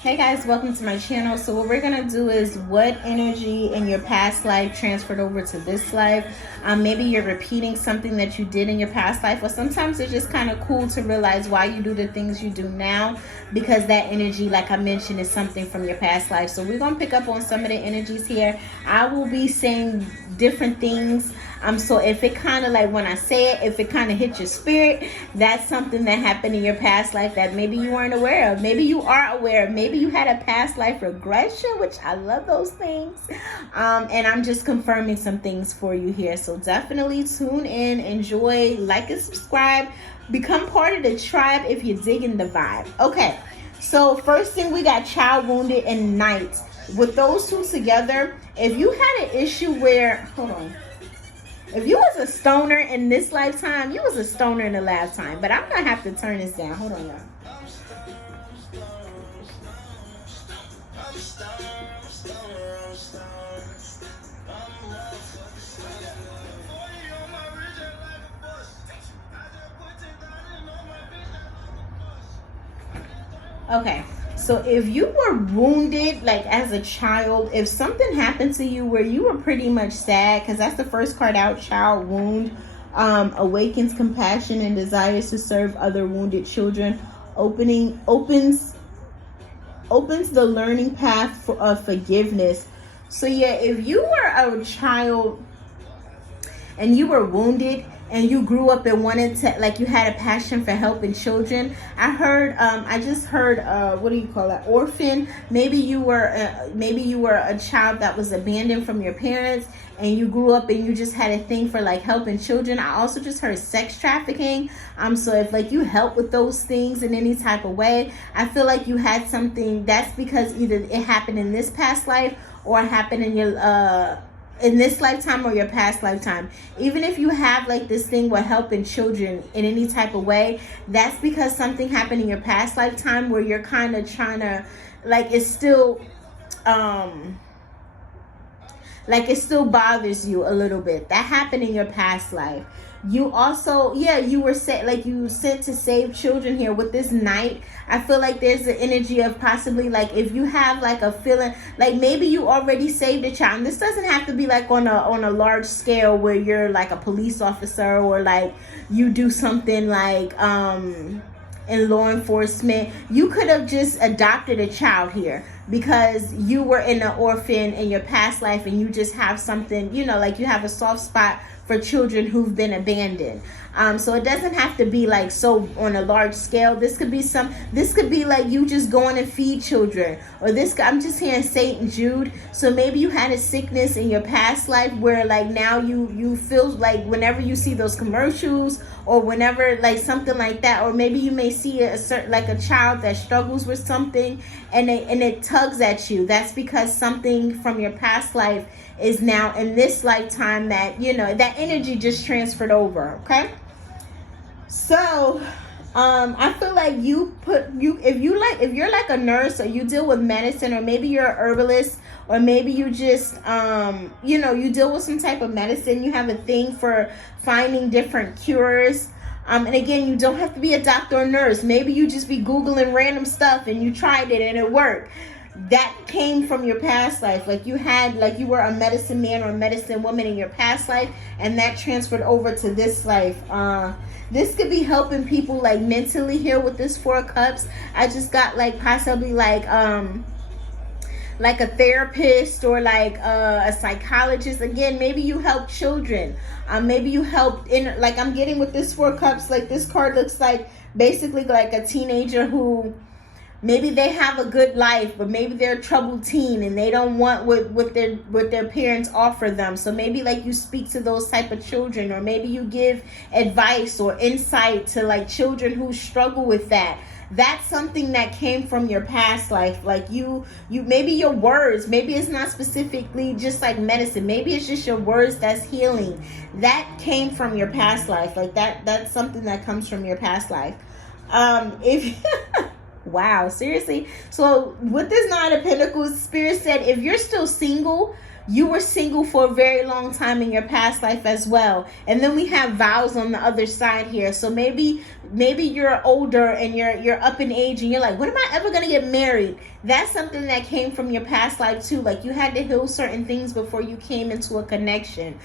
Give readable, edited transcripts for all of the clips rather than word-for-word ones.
Hey guys, welcome to my channel. So what we're gonna do is what energy in your past life transferred over to this life. Maybe you're repeating something that you did in your past life, or sometimes it's just kind of cool to realize why you do the things you do now, because that energy, like I mentioned, is something from your past life. So we're gonna pick up on some of the energies here. I will be saying different things. So if it kind of like when I say it, if it kind of hits your spirit, that's something that happened in your past life that maybe you weren't aware of. Maybe you are aware of. Maybe you had a past life regression, which I love those things. And I'm just confirming some things for you here. So definitely tune in, enjoy, like and subscribe. Become part of the tribe if you're digging the vibe. Okay, so first thing we got child wounded and night. With those two together, if you had an issue where, hold on. If you was a stoner in this lifetime, you was a stoner in the last time. But I'm going to have to turn this down. Hold on, y'all. Okay. So if you were wounded, like as a child, if something happened to you where you were pretty much sad, because that's the first card out, child wound, awakens compassion and desires to serve other wounded children, opens the learning path of forgiveness. So yeah, if you were a child and you were wounded and you grew up and wanted to, like, you had a passion for helping children. I just heard what do you call that, orphan. Maybe you were a child that was abandoned from your parents, and you grew up and you just had a thing for like helping children. I also just heard sex trafficking. So if like you help with those things in any type of way, I feel like you had something. That's because either it happened in this past life or it happened in your in this lifetime or your past lifetime. Even if you have like this thing with helping children in any type of way, that's because something happened in your past lifetime where you're kind of trying to, like, it still it still bothers you a little bit. That happened in your past life. You also, you were sent to save children here with this night. I feel like there's the energy of possibly, like, if you have like a feeling like maybe you already saved a child. And this doesn't have to be like on a large scale where you're like a police officer, or like you do something like in law enforcement. You could have just adopted a child here because you were in an orphan in your past life, and you just have something, like you have a soft spot for children who've been abandoned. So it doesn't have to be like so on a large scale. This could be like you just going and feed children, or I'm just hearing Saint Jude. So maybe you had a sickness in your past life where like now you feel like whenever you see those commercials, or whenever like something like that, or maybe you may see a certain, like a child that struggles with something and it tugs at you. That's because something from your past life is now in this lifetime that that energy just transferred over. Okay, so I feel like if you're like a nurse, or you deal with medicine, or maybe you're a herbalist, or maybe you just you deal with some type of medicine, you have a thing for finding different cures. And again, you don't have to be a doctor or nurse. Maybe you just be Googling random stuff and you tried it and it worked. That came from your past life. Like you were a medicine man or a medicine woman in your past life, and that transferred over to this life. This could be helping people like mentally here with this 4 cups. I just got like possibly like a therapist, or like a psychologist. Again, maybe you help children. Maybe you help in, like I'm getting with this 4 cups, like this card looks like basically like a teenager who maybe they have a good life, but maybe they're a troubled teen and they don't want what their parents offer them. So maybe like you speak to those type of children, or maybe you give advice or insight to like children who struggle with that. That's something that came from your past life. Like you maybe your words, maybe it's not specifically just like medicine, maybe it's just your words that's healing. That came from your past life. Like that's something that comes from your past life. If wow, seriously. So with this 9 of Pentacles, Spirit said if you're still single, you were single for a very long time in your past life as well. And then we have vows on the other side here. So maybe you're older and you're up in age and you're like, when am I ever gonna get married? That's something that came from your past life too. Like you had to heal certain things before you came into a connection.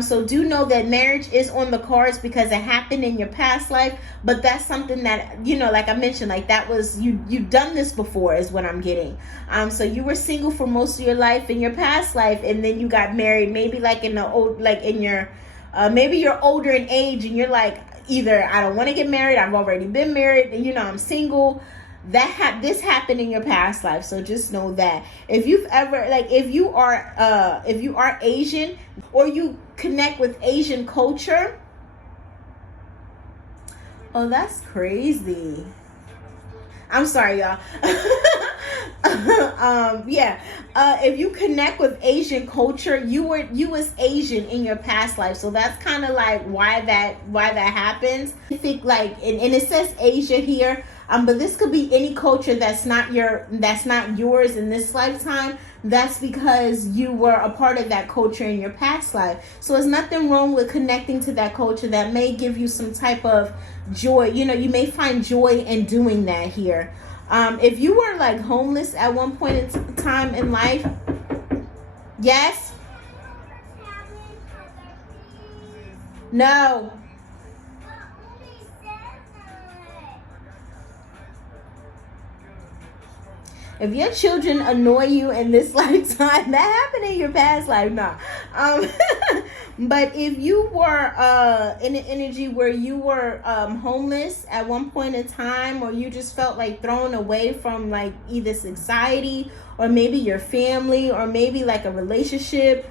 So do know that marriage is on the cards because it happened in your past life. But that's something that, you know, like I mentioned, like that was you've done this before is what I'm getting. So you were single for most of your life in your past life, and then you got married. Maybe like in the old, like in your, maybe you're older in age, and you're like, either I don't want to get married, I've already been married, and you know I'm single. This happened in your past life, so just know that. If you've ever, like, if you are Asian or you connect with Asian culture, oh, that's crazy. I'm sorry, y'all. If you connect with Asian culture, you was Asian in your past life, so that's kind of like why that happens. I think like, and it says Asia here, but this could be any culture that's not yours in this lifetime. That's because you were a part of that culture in your past life. So there's nothing wrong with connecting to that culture. That may give you some type of joy. You know, you may find joy in doing that here. If you were like homeless at one point in time in life, yes? No. If your children annoy you in this lifetime, that happened in your past life, nah. But if you were in an energy where you were homeless at one point in time, or you just felt like thrown away from like either society or maybe your family or maybe like a relationship,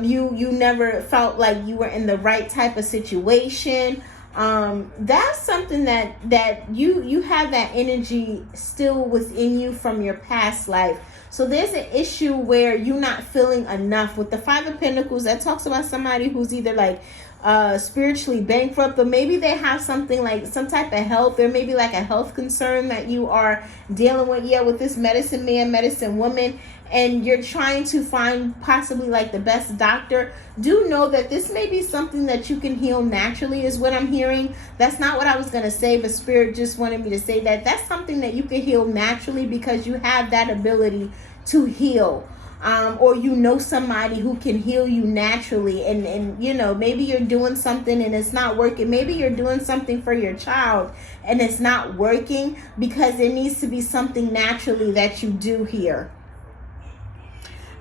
you never felt like you were in the right type of situation. That's something that you have that energy still within you from your past life. So there's an issue where you're not feeling enough. With the Five of Pentacles, that talks about somebody who's either like spiritually bankrupt, or maybe they have something like some type of health. There may be like a health concern that you are dealing with, with this medicine man, medicine woman, and you're trying to find possibly like the best doctor. Do know that this may be something that you can heal naturally, is what I'm hearing. That's not what I was going to say, but Spirit just wanted me to say that that's something that you can heal naturally because you have that ability to heal. Or you know somebody who can heal you naturally, and you know, maybe you're doing something and it's not working. Maybe you're doing something for your child and it's not working because there needs to be something naturally that you do here.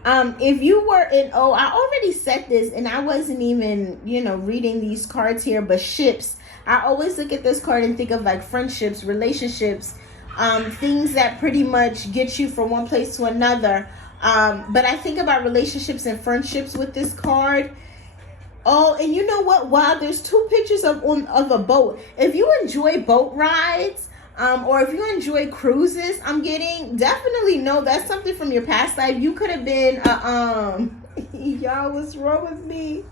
If you were in, I already said this and I wasn't even, reading these cards here, but ships. I always look at this card and think of like friendships, relationships, things that pretty much get you from one place to another. But I think about relationships and friendships with this card. Oh, and you know what? Wow, there's two pictures of a boat. If you enjoy boat rides, or if you enjoy cruises, I'm getting, definitely know that's something from your past life. You could have been, y'all, what's wrong with me?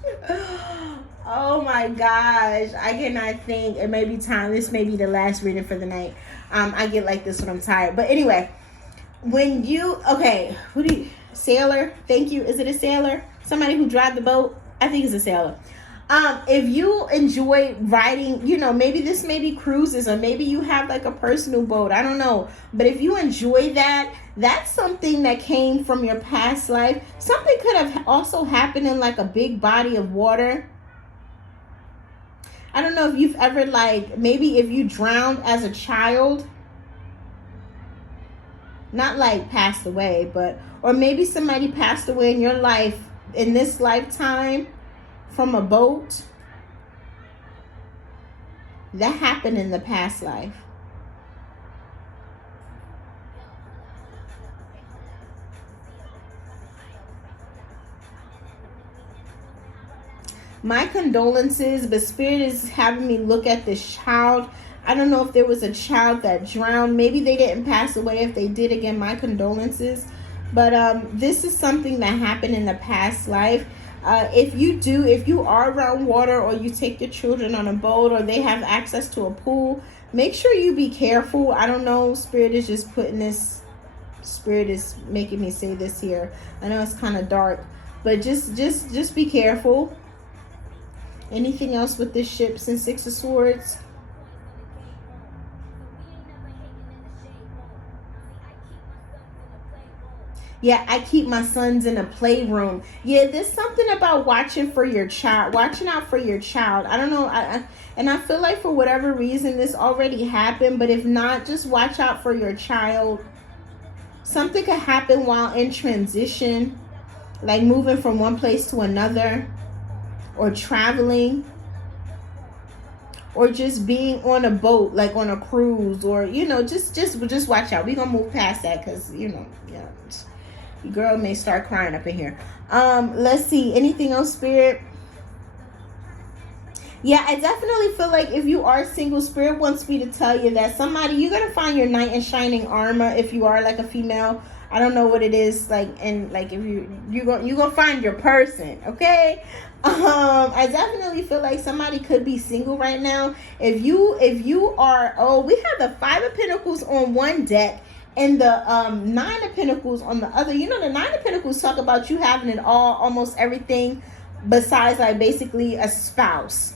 Oh my gosh, I cannot think. It may be time. This may be the last reading for the night. I get like this when I'm tired. But anyway, when you, sailor, thank you. Is it a sailor? Somebody who drive the boat? I think it's a sailor. If you enjoy riding, maybe this may be cruises, or maybe you have like a personal boat. I don't know. But if you enjoy that, that's something that came from your past life. Something could have also happened in like a big body of water. I don't know if you've ever maybe if you drowned as a child. Not like passed away, or maybe somebody passed away in your life in this lifetime from a boat. That happened in the past life. My condolences, but Spirit is having me look at this child. I don't know if there was a child that drowned. Maybe they didn't pass away. If they did, again, my condolences. But this is something that happened in the past life. If you are around water, or you take your children on a boat, or they have access to a pool, make sure you be careful. I don't know. Spirit is just making me say this here. I know it's kind of dark. But just be careful. Anything else with this Ships and Six of Swords? Yeah, I keep my sons in a playroom. Yeah, there's something about watching for your child, watching out for your child. I don't know. And I feel like for whatever reason this already happened, but if not, just watch out for your child. Something could happen while in transition, like moving from one place to another, or traveling, or just being on a boat, like on a cruise, or just watch out. We're gonna move past that because your girl may start crying up in here. Let's see, anything else, Spirit? Yeah, I definitely feel like if you are single, Spirit wants me to tell you that you're gonna find your knight in shining armor. If you are like a female, I don't know what it is like, and like if you're gonna find your person, okay? I definitely feel like somebody could be single right now. If you are, we have the Five of Pentacles on one deck and the Nine of Pentacles on the other. The Nine of Pentacles talk about you having it all, almost everything, besides like basically a spouse.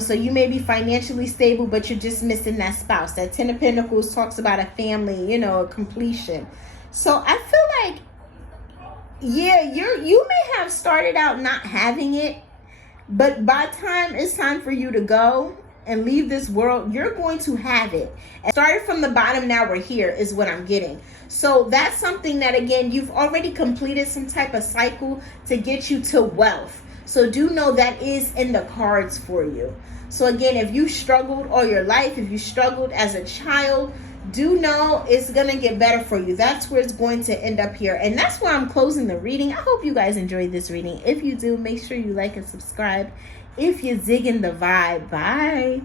So you may be financially stable, but you're just missing that spouse. That Ten of Pentacles talks about a family, a completion. So I feel like, yeah, you may have started out not having it, but by the time it's time for you to go and leave this world, you're going to have it. And started from the bottom, now we're here is what I'm getting. So that's something that, again, you've already completed some type of cycle to get you to wealth. So do know that is in the cards for you. So again, if you struggled all your life, if you struggled as a child, do know it's going to get better for you. That's where it's going to end up here. And that's where I'm closing the reading. I hope you guys enjoyed this reading. If you do, make sure you like and subscribe if you're digging the vibe. Bye.